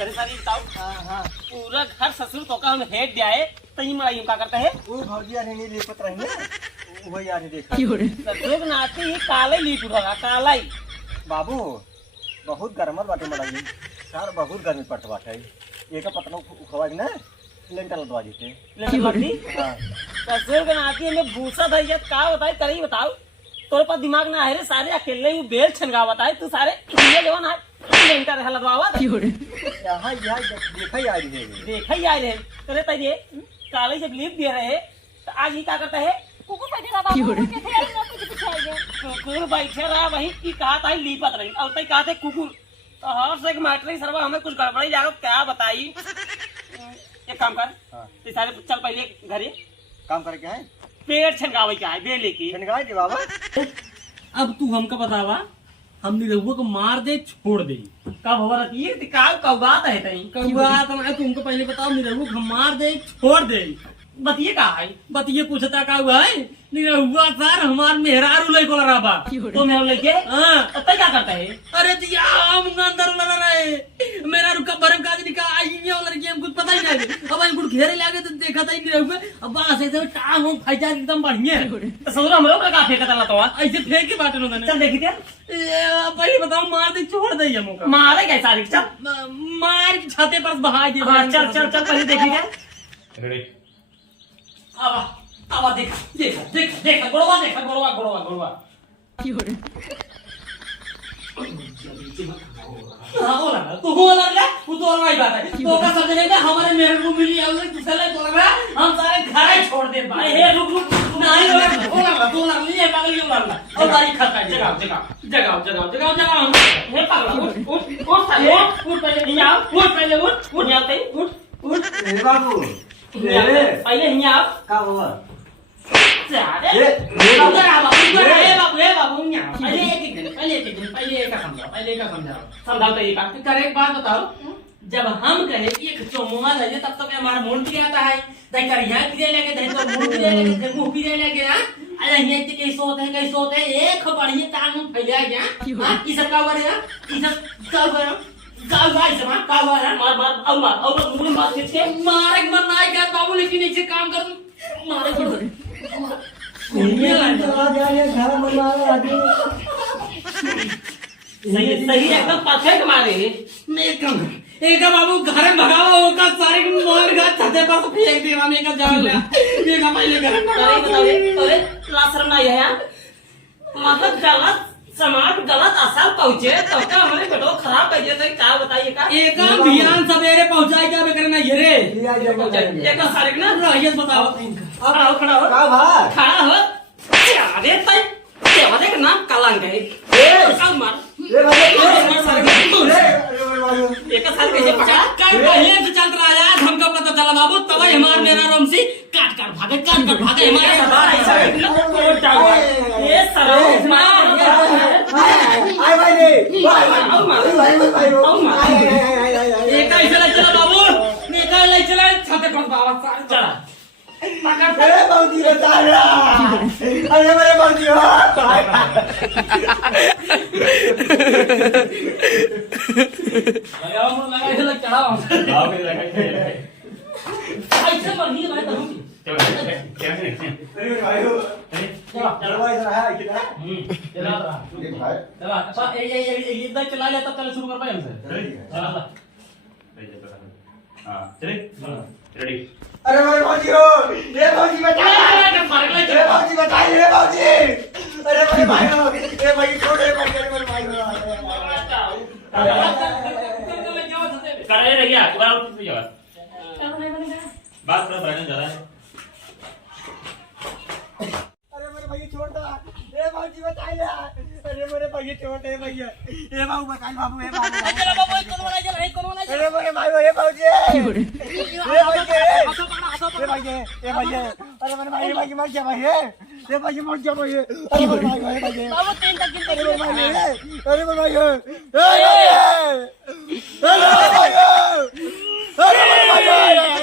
अरे सारी बताओ। हाँ पूरा घर ससुर तो का हम हेड दिया है तई माई हम का करता है वो भौजी यार नहीं लेपत रही है वो यार देखा लोग नाते ही काले लीप उठा काला ही बाबू बहुत गरमत बाटे मड़ाई यार बहुत गर्मी पड़त बाटे एक पतला उखवाई ना लेंटर लदवा देते लेकिन मत हां ससुर के नाते में भूसा धई जात का बताई करी बताओ तोरे पास दिमाग ना है रे सारे अकेले वो बेल छनगा बताए तू सारे ये जवान है लेंटर हलदवावा यहां देखा ही आ रही है देखा ही आ रहे करे तई ये काले जब लीप दे रहे तो आज ही क्या करता है कुकुर बैठे रहा बाबू कैसे यार ना कुछ पूछाएंगे कुकुर बैठे रहा वही की कहा था लीपत रही और तई कहा थे कुकुर तो हर से मैटर सरवा हमें कुछ गड़बड़ी जागो क्या बताई एक काम कर ते सारे चल पहले घरे काम करे क्या है पेड़ छनगावे क्या है बे लेके छनगाए के बाबा अब तू हमको बतावा हमने रहुआ को मार दे छोड़ दे कब हो रही है का बात है तई बात मैं तुमको पहले बताओ निरहुआ को मार दे छोड़ दे बतिए का है बतिए पूछता का हुआ है निरहुआ सर हमार मेहरारू ले को लराबा तो मैं लेके हां अब क्या करता है अरे दिया हम अंदर लड़ रहे मेरा रुका बरम का निका आई ये लड़की हमको पता ही नहीं अब हम गुड़ घेरे लागे तो देखा था निरहुआ अब वहां से टांग हम फैजा एकदम बढ़िया तो सौरा हमरो का फेंका था तो ऐसे फेंक के बात उन्होंने चल देखी थे पहले बताओ मार दे छोड़ दे हम का मारे कैसा रिक्शा मार के छाते पर बहा दे चल चल चल पहले देखी थे रेडी आवा देख देख देख देख गोड़वा देख गोड़वा गोड़वा गोड़वा की हो रे हां बोला तू बोला ले तू तो और बात है तो का समझने का हमारे मेरे को मिली है दूसरे बोल रहा हम सारे घर छोड़ दे भाई हे रुक रुक नहीं बोला नहीं पागल क्यों मारना और बारी खाता जगाओ जगाओ जगाओ जगाओ जगाओ जगाओ हे पागल उठ साले उठ पहले नहीं आओ उठ पहले उठ नहीं आते उठ ए बाबू पहले नहीं आओ का हुआ ये बाबू पहले का समझाओ तो ये करे एक बात बताओ जब हम कहे एक चोमुआ लगे तब तक हमारा मूड भी आता है दे कर यहाँ पिरे लगे दे तो मूड पिरे लगे दे मुंह पिरे लगे ना अरे ये कैसे होते एक बढ़िया टांग में फैला गया हां ई सब का हो रहा ई सब का हो रहा का भाई समा का हो रहा मार और मुझे मार खींच के मारे मन ना क्या बाबू लेकिन नीचे काम कर मारे छोड़ सही एकदम परफेक्ट मारे एक बाबू घर में भगावा होगा सारे मार गा छते पर फेंक देवा में का जान ले ये का पहले घर में अरे लाशरम नहीं है यार मतलब गलत समाज गलत असर पहुंचे तो क्या हमारे बेटो खराब कर दिया तो क्या बताइए का एक अभियान सवेरे पहुंचाए क्या करना ये रे एक सारे ना रहियत बताओ अब आओ खड़ा हो का भाई खड़ा हो अरे तय देवा देख ना कलंक है ए सब मार ए भाई एक साथ कैसे पकड़ा कर पहले से चल रहा है हमको पता चला बाबू तब हमार मेरा रमसी काट कर भागे हमारे सवार ऐसा कोट जाओ ये सरो मार आई भाई रे भाई एक ऐसा चला बाबू एक ऐसा चला छाते पर बाबा सारे चला अरे बाबूजी बता रहा अरे मेरे बाबूजी लगा इसे लग चढ़ा हां फिर लगा ऐसे मर नहीं भाई तू अरे भाई चलो भाई इधर है किधर चला देख भाई चला अच्छा ये इधर चला ले तब चल शुरू कर पाए हमसे चला हां चले रेडी अरे मेरे बाबूजी हो ये बाबूजी बचा ये बाबूजी बचा ये बाबूजी अरे मेरे भाई हो ये भाई छोड़े मेरे भाई हो करे रह गया दोबारा उठ से जाओ बात थोड़ा बढ़ाने जा रहा है अरे मेरे भाई छोड़ दो ये बाबूजी बचाइए अरे मेरे भाई छोड़ दे भैया ये बाबू बचाइए बाबू ये बाबू चलो बाबू कौन वाला अरे मेरे भाई ये बाबूजी ये भाई अरे मेरे भाई मर गया भाई ये भाई मर गया भाई अरे मेरे भाई बाबू तीन तक गिनते अरे मेरे भाई अरे मेरे भाई